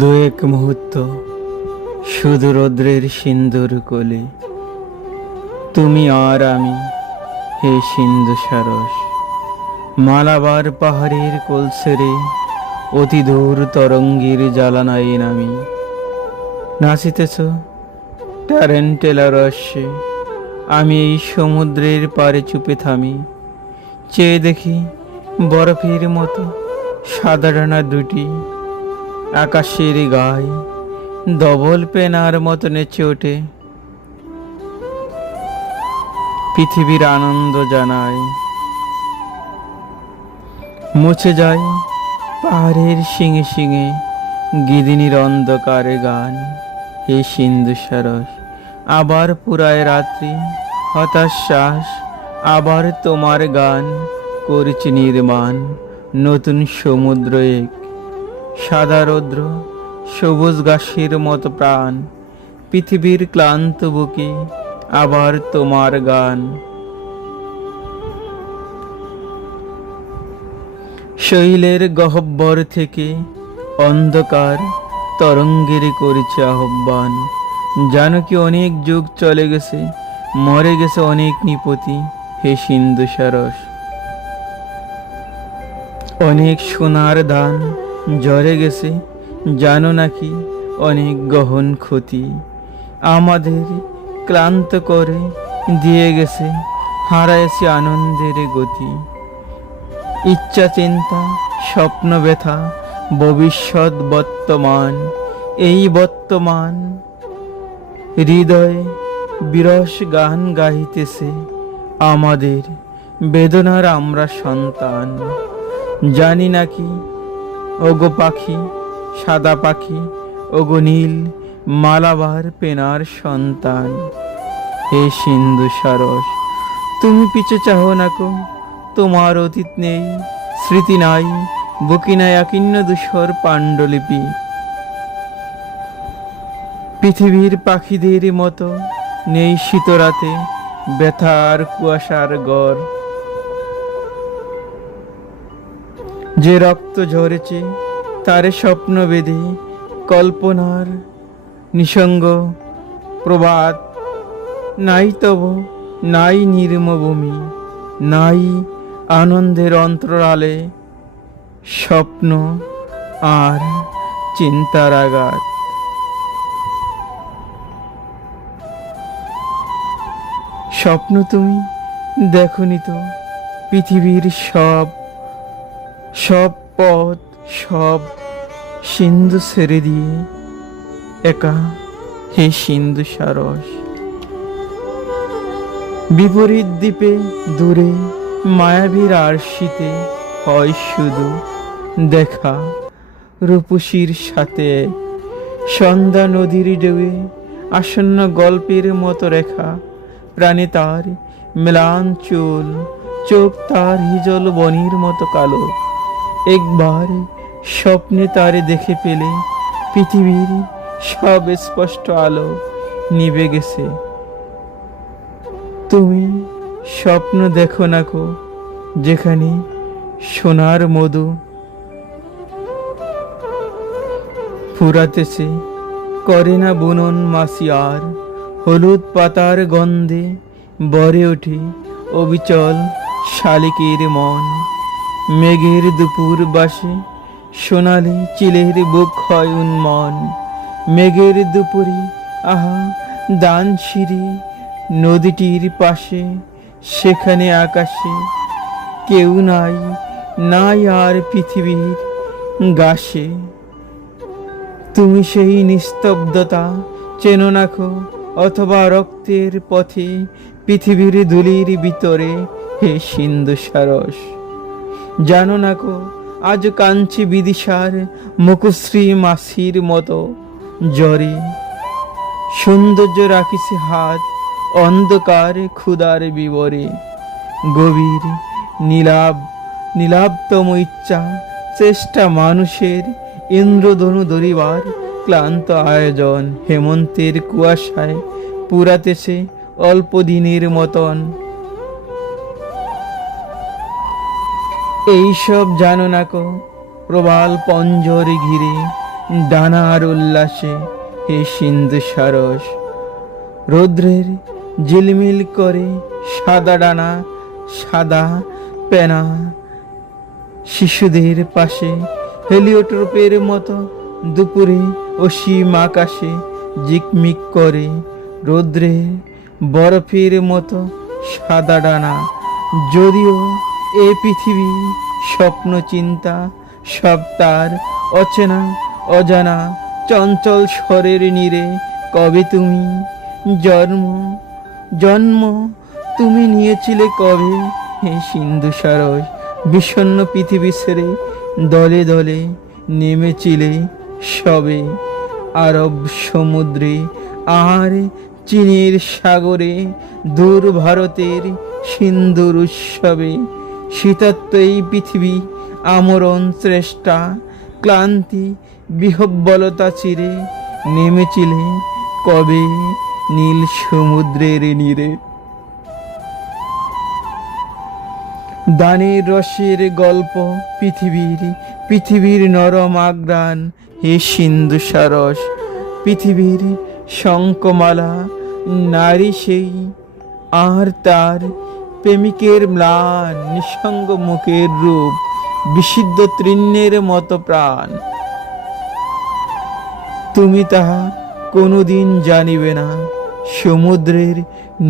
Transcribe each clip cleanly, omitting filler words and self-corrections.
দু এক মুহূর্ত শুধু রৌদ্রের সিন্দুর কোলে, তুমি আর আমি, হে সিন্ধু সারস। মালাবার পাহাড়ের কোল ছেড়ে অতি দূর তরঙ্গের জ্বালানায় নামি নাচিতেছ ট্যারেন্টেলা রস্যে। আমি এই সমুদ্রের পারে চুপে থামি, চেয়ে দেখি বরফের মতো সাদা ডানা দুটি আকাশের গায়ে ডবল পেনার মতো নেচে ওঠে। পৃথিবীর আনন্দ জানায়, মুছে যায় পাহাড়ের শিঙে শিঙে গিদিনীর অন্ধকারে গান। এই সিন্ধু সারস আবার পুরায় রাত্রি, হতাশ শ্বাস আবার তোমার গান করছি নির্মাণ। নতুন সমুদ্র এক সাদা রৌদ্র সবুজ ঘাসের মতো প্রাণ, পৃথিবীর ক্লান্ত বুকে আবার তোমার গান। শৈলের গহ্বর থেকে অন্ধকার তরঙ্গের করেছে আহ্বান। জানো কি অনেক যুগ চলে গেছে, মরে গেছে অনেক নৃপতি, হে সিন্ধু সারস। অনেক সোনার দান ঝরে গেছে, জানো নাকি অনেক গহন ক্ষতি আমাদের ক্লান্ত করে দিয়ে গেছে, হারাইছে আনন্দের গতি। ইচ্ছা চিন্তা স্বপ্ন ব্যথা ভবিষ্যৎ বর্তমান, এই বর্তমান হৃদয়ে বিরস গান গাইতেছে আমাদের বেদনার আমরা সন্তান। জানি নাকি ওগো পাখি, সাদা পাখি, ওগো নীল মালাবার পেনার সন্তান। হে সিন্ধু সারস, তুমি পিছু চাহো নাকো, তোমার অতীত নেই, স্মৃতি নাই, বুকি নাই আকীর্ণ ধূসর পাণ্ডুলিপি। পৃথিবীর পাখিদের মতো নেই শীতরাতে ব্যথার কুয়াশার গড়। যে রক্ত ঝরেছে তারে স্বপ্ন বেঁধে কল্পনার নিসঙ্গ প্রভাত। নাই তব নাই নির্মভূমি, নাই আনন্দের অন্তরালে স্বপ্ন আর চিন্তার আঘাত। স্বপ্ন তুমি দেখনি তো পৃথিবীর সব সব পথ, সব সিন্ধু ছেড়ে দিয়ে একা, হে সিন্ধু সারস। বিপরীত দ্বীপে দূরে মায়াবীর আরশিতে হয় শুধু দেখা রূপসীর সাথে। সন্ধ্যা নদীর ঢেউয়ে আসন্ন গল্পের মতো রেখা, প্রাণে তার ম্লান চুল, চোখ তার হিজল বনির মতো কালো। একবার স্বপ্নে তারে দেখে পেলে পৃথিবীর সব স্পষ্ট আলো নিভে গেছে। তুমি স্বপ্ন দেখো নাকো, যেখানে সোনার মধু ফুরাতেছে, করে না বুনন মাসি আর। হলুদ পাতার গন্ধে ভরে ওঠে অবিচল শালিকের মন। মেঘের দুপুর বাসে সোনালি চিলের বুক হয় উন্মন। মেঘের দুপুরে আহা দান সিঁড়ি নদীটির পাশে, সেখানে আকাশে কেউ নাই, নাই আর পৃথিবীর গাছে। তুমি সেই নিস্তব্ধতা চেনো নাকো, অথবা রক্তের পথে পৃথিবীর ধুলির ভিতরে, হে সিন্ধু সারস। জানো নাকো আজ কাঞ্চি বিদিশার মুখশ্রী মাসির মতো জ্বরে সৌন্দর্য রাখিছে হাত অন্ধকার ক্ষুধার বিবরে। গভীর নীলাভতম ইচ্ছা চেষ্টা মানুষের ইন্দ্রধনু ধরিবার ক্লান্ত আয়োজন হেমন্তের কুয়াশায় পুরাতেছে অল্প দিনের মতন। এইসব জানো না কো প্রবাল পঞ্জর ঘিরে ডানার উল্লাসে হে সিন্ধু সারস। রৌদ্রের ঝিলমিল করে সাদা ডানা, সাদা পেনা শিশুদের পাশে হেলিওট্রপের মতো দুপুরে অসীম আকাশে ঝিকমিক করে। রৌদ্রে বরফের মতো সাদা ডানা। যদিও এ পৃথিবী স্বপ্ন চিন্তা সব তার অচেনা অজানা চঞ্চল স্বরের নীরে। কবে তুমি জন্ম জন্ম তুমি নিয়েছিলে কবে হে সিন্ধু সারস। বিষণ্ণ পৃথিবী ছেড়ে দলে দলে নেমেছিলে সবে আরব সমুদ্রে আর চীনের সাগরে। দূর ভারতের সিন্ধুর উৎসবে শীতাত্ম এই পৃথিবী আমরণ শ্রেষ্ঠা। ক্লান্তি বিহব্বলতা চিরে নেমেছিলে কবে নীল সমুদ্রের নীরে। দানের রসের গল্প পৃথিবীর নরম আগ্রাণ হে সিন্ধু সারস। পৃথিবীর শঙ্কমালা নারী সেই আর তার প্রেমিকের ম্লান নিঃসঙ্গ মুখের রূপ বিশুদ্ধ তৃণ্যের মতো প্রাণ। তুমি তাহা কোনোদিন জানিবে না। সমুদ্রের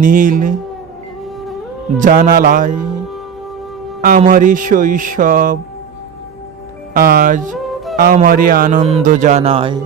নীল জানালায় আমারই শৈশব আজ আমারই আনন্দ জানায়।